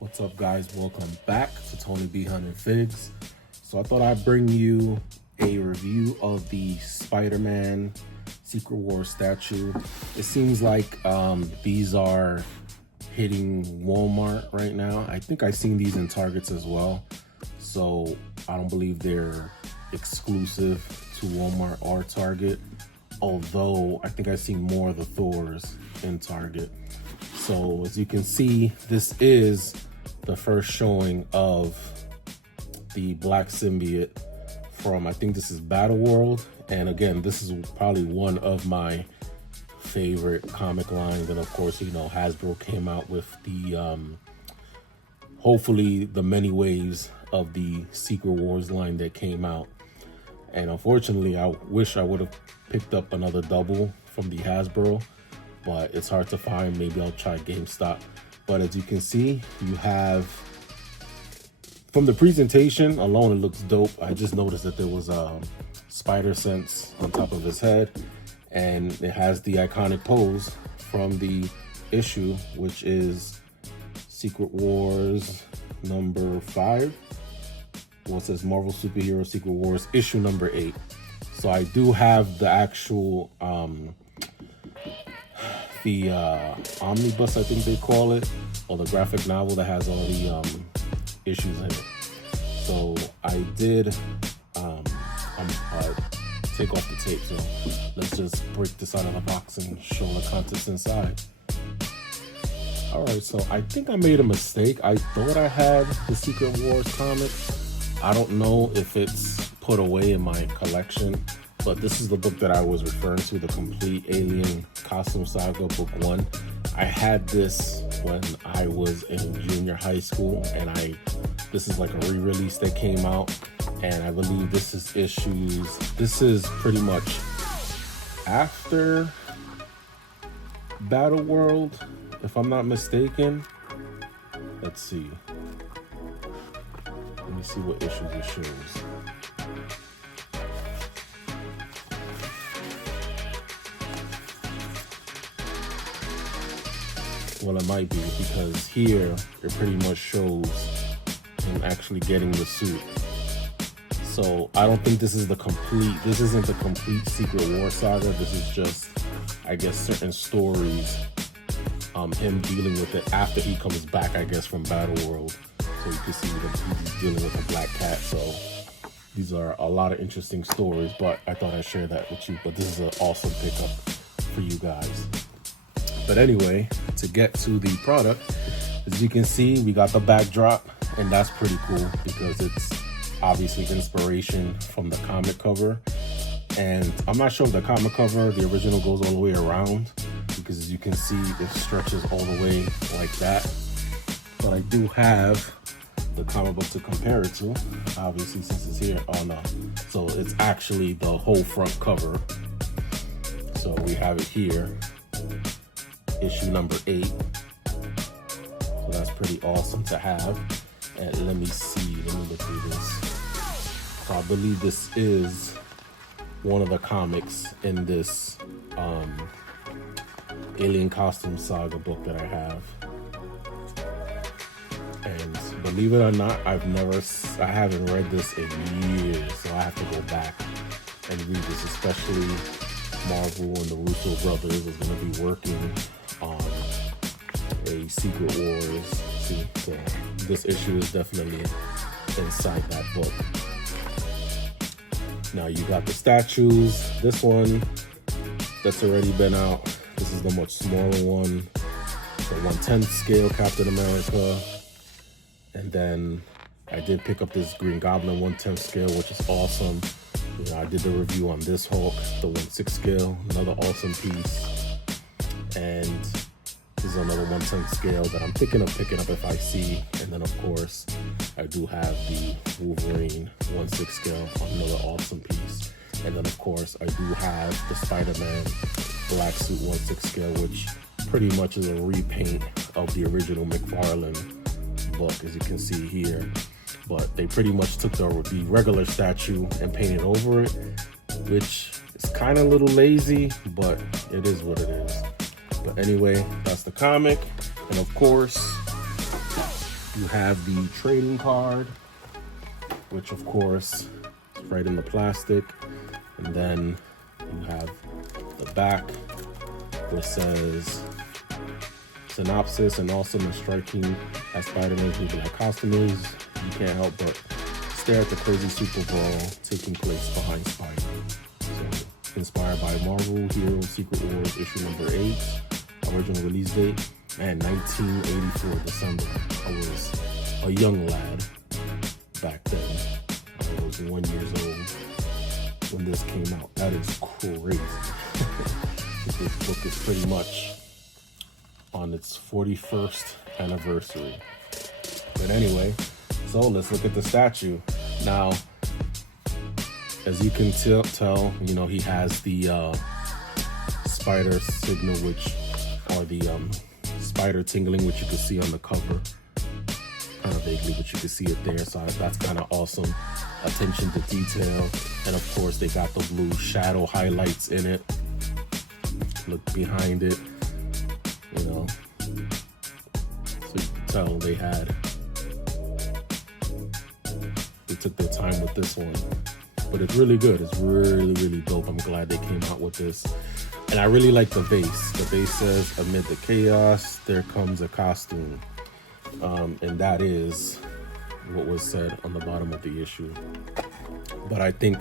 What's up, guys? Welcome back to Tony B. Hunting Figs. So I thought I'd bring you a review of the Spider-Man Secret Wars statue. It seems like these are hitting Walmart right now. I think I've seen these in Targets as well. So I don't believe they're exclusive to Walmart or Target. Although I think I've seen more of the Thors in Target. So as you can see, this is the first showing of the Black Symbiote from, I think this is Battle World. And again, this is probably one of my favorite comic lines. And of course, you know, Hasbro came out with the, hopefully the many waves of the Secret Wars line that came out. And unfortunately, I wish I would have picked up another double from the Hasbro, but it's hard to find. Maybe I'll try GameStop. But as you can see, you have, from the presentation alone, it looks dope. I just noticed that there was a spider sense on top of his head, and it has the iconic pose from the issue, which is Secret Wars number 5. Well, it says Marvel Superhero Secret Wars issue number 8. So I do have the actual omnibus, I think they call it, or the graphic novel that has all the issues in it. So I did take off the tape. So let's just break this out of the box and show the contents inside. All right, so I think I made a mistake. I thought I had the Secret Wars comic. I don't know if it's put away in my collection, but this is the book that I was referring to, the Complete Alien Costume Saga, book 1. I had this when I was in junior high school, and this is like a re-release that came out, and I believe this is pretty much after Battle World, if I'm not mistaken. Let's see. Let me see what issues it shows. Well, it might be, because here it pretty much shows him actually getting the suit. So I don't think this isn't the complete Secret War saga. This is just, I guess, certain stories, him dealing with it after he comes back, I guess, from Battle World. So you can see that he's dealing with a black cat. So these are a lot of interesting stories, but I thought I'd share that with you. But this is an awesome pickup for you guys. But anyway, to get to the product, as you can see, we got the backdrop, and that's pretty cool because it's obviously inspiration from the comic cover. And I'm not sure if the comic cover, the original, goes all the way around, because as you can see, it stretches all the way like that. But I do have the comic book to compare it to, obviously, since it's here. Oh no, so it's actually the whole front cover. So we have it here, issue number 8. So that's pretty awesome to have. And let me look through this. So I believe this is one of the comics in this Alien Costume Saga book that I have. And believe it or not, I haven't read this in years, so I have to go back and read this, especially Marvel and the Russo brothers is going to be working on a Secret Wars. So this issue is definitely inside that book. Now you got the statues. This one that's already been out. This is the much smaller one, the 1/10 scale Captain America. And then I did pick up this Green Goblin 1/10 scale, which is awesome. You know, I did the review on this Hulk, the 1/6 scale, another awesome piece. And this is another 1/10 scale that I'm picking up if I see. And then of course, I do have the Wolverine 1/6 scale, another awesome piece. And then of course, I do have the Spider-Man Black Suit 1/6 scale, which pretty much is a repaint of the original McFarlane book, as you can see here. But they pretty much took the regular statue and painted over it, which is kind of a little lazy, but it is what it is. But anyway, that's the comic. And of course, You have the trading card, which of course is right in the plastic. And then you have the back, which says synopsis, and also the striking as Spider-Man's new black costume is. You can't help but stare at the crazy Super Bowl taking place behind Spider. So, inspired by Marvel Heroes Secret Wars issue number 8, original release date, and 1984 December. I was a young lad back then. I was 1 year old when this came out. That is crazy. This book is pretty much on its 41st anniversary. But anyway, so let's look at the statue. Now, as you can tell, you know, he has the spider signal, which are the spider tingling, which you can see on the cover. Kind of vaguely, but you can see it there. So that's kind of awesome. Attention to detail. And of course, they got the blue shadow highlights in it. Look behind it, you know. So you can tell they took their time with this one. But it's really good. It's really, really dope. I'm glad they came out with this. And I really like the base. The base says, amid the chaos, there comes a costume. And that is what was said on the bottom of the issue. But I think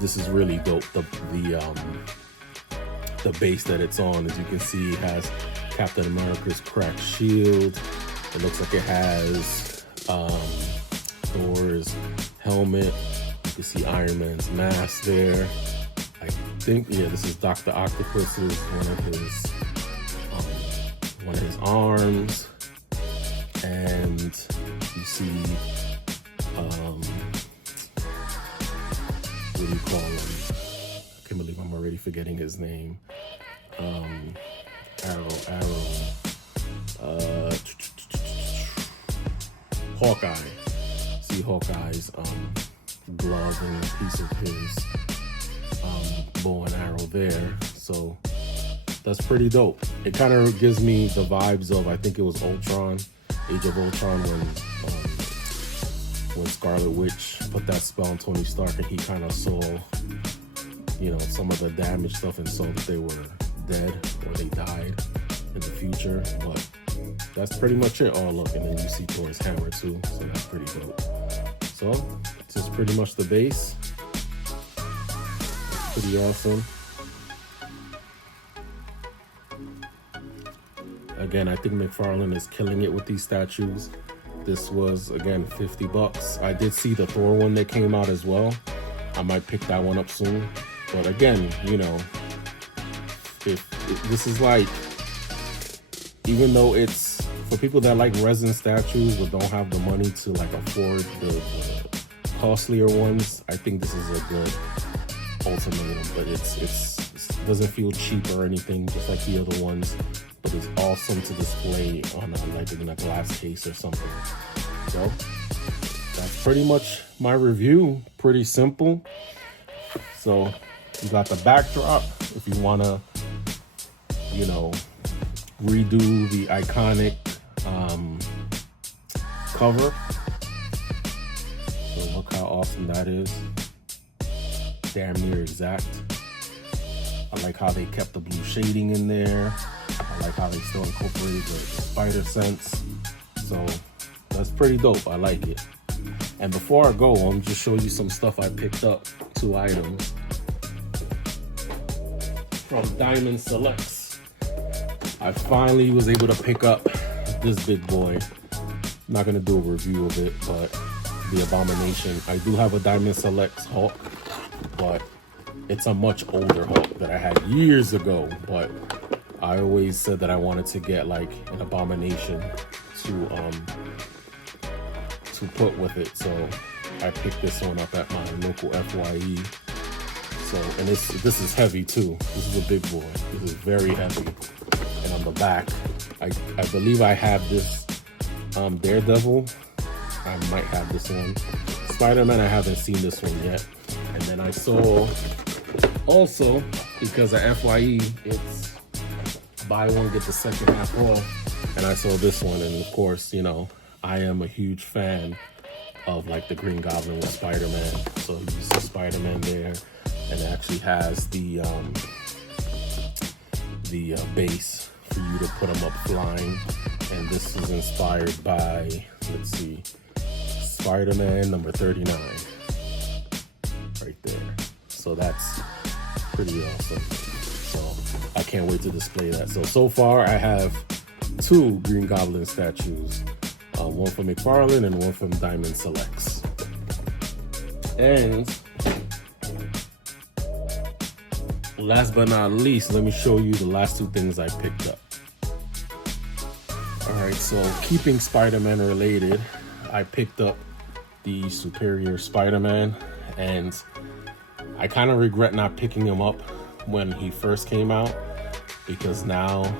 this is really dope. The base that it's on, as you can see, it has Captain America's cracked shield. It looks like it has Thor's helmet. You can see Iron Man's mask there. I think, yeah, this is Dr. Octopus's one of his arms. And you see, what do you call him? I can't believe I'm already forgetting his name. Hawkeye. See Hawkeye's glove and a piece of his bow and arrow there. So that's pretty dope. It kind of gives me the vibes of, I think it was Ultron, Age of Ultron, when Scarlet Witch put that spell on Tony Stark and he kind of saw, you know, some of the damaged stuff and saw that they were dead or they died in the future. But that's pretty much it. Oh, look, and then you see Thor's hammer too, so that's pretty dope. So it's just pretty much the base. It's pretty awesome. Again, I think McFarlane is killing it with these statues. This was, again, $50. I did see the Thor one that came out as well. I might pick that one up soon. But again, you know, if this is like, even though it's for people that like resin statues but don't have the money to like afford the costlier ones, I think this is a good ultimatum. But it doesn't feel cheap or anything, just like the other ones. But it's awesome to display on like in a glass case or something. So that's pretty much my review. Pretty simple. So you got the backdrop if you want to, you know, redo the iconic cover. So look how awesome that is. Damn near exact. I like how they kept the blue shading in there. I like how they still incorporated the spider sense. So that's pretty dope. I like it. And before I go, I'm just show you some stuff I picked up. 2 items from Diamond Selects. I finally was able to pick up this big boy. I'm not gonna do a review of it, but the Abomination. I do have a Diamond Selects Hulk, but it's a much older Hulk that I had years ago. But I always said that I wanted to get like an Abomination to put with it. So I picked this one up at my local FYE. So, and this is heavy too. This is a big boy. This is very heavy. And on the back, I believe I have this Daredevil. I might have this one. Spider-Man, I haven't seen this one yet. And then I saw also, because at FYE, it's buy one, get the second half off. And I saw this one, and of course, you know, I am a huge fan of like the Green Goblin with Spider-Man. So you see Spider-Man there, and it actually has the base for you to put him up flying. And this is inspired by, let's see, Spider-Man number 39 right there. So that's pretty awesome. So I can't wait to display that. So far I have 2 Green Goblin statues, one from McFarlane and one from Diamond Selects. And last but not least, let me show you the last 2 things I picked up. Alright, so keeping Spider-Man related, I picked up the Superior Spider-Man, and I kind of regret not picking him up when he first came out, because now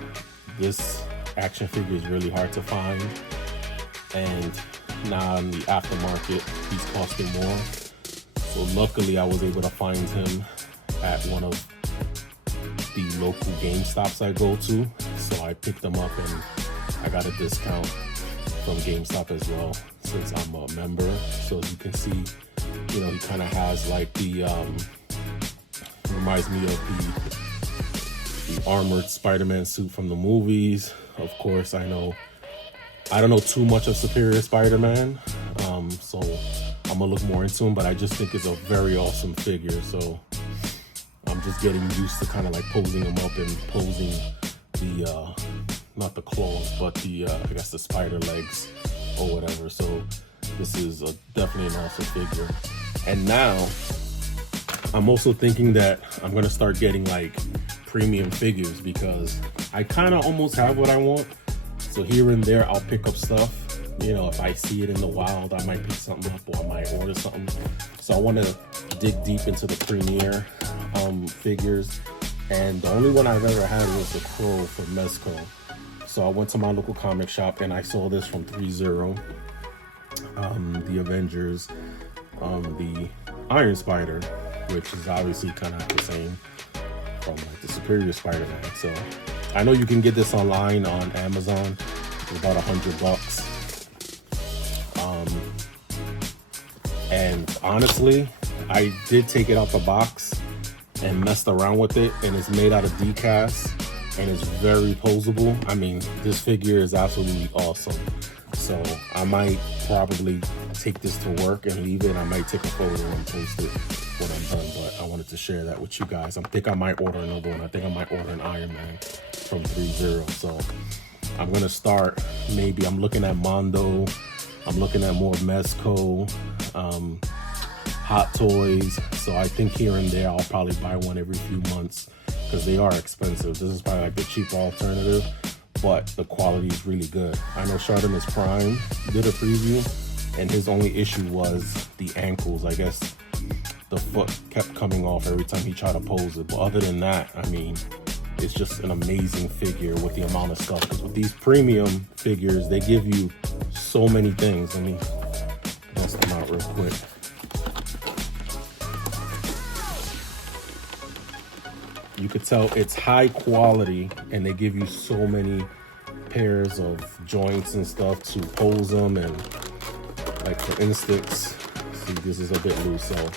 this action figure is really hard to find, and now in the aftermarket he's costing more. So luckily I was able to find him at one of the local GameStops I go to, so I picked him up and I got a discount from GameStop as well, since I'm a member. So as you can see, you know, he kind of has like the reminds me of the armored Spider-Man suit from the movies. Of course, I don't know too much of Superior Spider-Man, so I'm gonna look more into him, but I just think it's a very awesome figure. So I'm just getting used to kind of like posing him up and posing the not the claws, but the I guess the spider legs or whatever. So this is definitely an awesome figure. And now I'm also thinking that I'm gonna start getting like premium figures, because I kind of almost have what I want. So here and there I'll pick up stuff, you know, if I see it in the wild I might pick something up, or I might order something. So I want to dig deep into the premier figures, and the only one I've ever had was the Crow from Mezco. So I went to my local comic shop and I saw this from 3-0, the Avengers, the Iron Spider, which is obviously kind of the same from like the Superior Spider-Man. So I know you can get this online on Amazon. It's about $100. And honestly, I did take it out the box and messed around with it, and it's made out of decast and it's very posable. I mean, this figure is absolutely awesome. So I might probably take this to work and leave it. I might take a photo and post it when I'm done, but I wanted to share that with you guys. I think I might order another one. I think I might order an Iron Man from 3-0. So I'm gonna start, maybe I'm looking at Mondo, I'm looking at more Mezco, Hot Toys. So I think here and there I'll probably buy one every few months, because they are expensive. This is probably like the cheaper alternative, but the quality is really good. I know Shartimus Prime did a preview, and his only issue was the ankles. I guess the foot kept coming off every time he tried to pose it. But other than that, I mean, it's just an amazing figure with the amount of stuff. Because with these premium figures, they give you so many things. Let me bust them out real quick. You could tell it's high quality, and they give you so many pairs of joints and stuff to pose them. And like for instance, see, this is a bit loose, so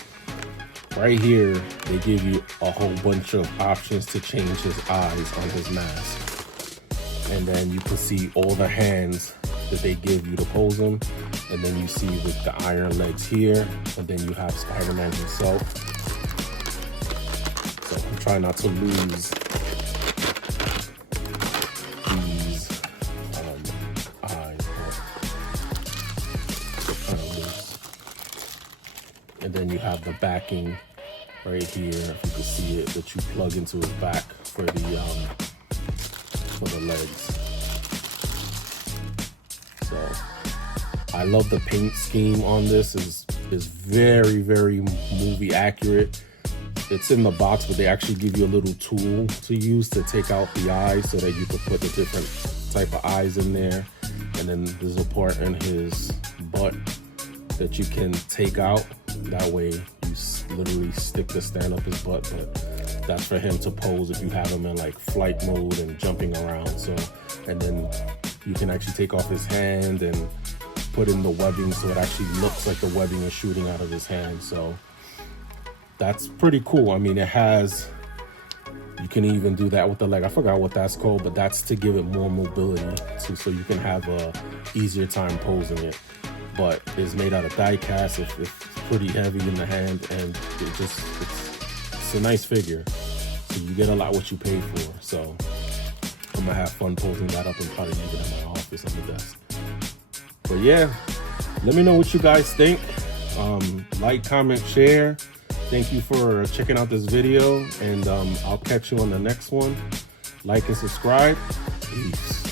right here they give you a whole bunch of options to change his eyes on his mask, and then you can see all the hands that they give you to pose him, and then you see with the iron legs here, and then you have Spider-Man himself. So I'm trying not to lose these eyes, and then you have the backing right here, if you can see it, that you plug into his back for the legs. So I love the paint scheme on this. Is very, very movie accurate. It's in the box, but they actually give you a little tool to use to take out the eyes, so that you can put the different type of eyes in there. And then there's a part in his butt that you can take out. That way you literally stick the stand up his butt, but that's for him to pose if you have him in like flight mode and jumping around. So, and then you can actually take off his hand and put in the webbing so it actually looks like the webbing is shooting out of his hand. So that's pretty cool. I mean, it has, you can even do that with the leg. I forgot what that's called, but that's to give it more mobility too, so you can have a easier time posing it. But it's made out of die cast. It's pretty heavy in the hand, and it's a nice figure. So you get a lot what you pay for. So I'm gonna have fun posing that up and probably leave it in my office on the desk. But yeah, let me know what you guys think. Like, comment, share. Thank you for checking out this video, and I'll catch you on the next one. Like and subscribe. Peace.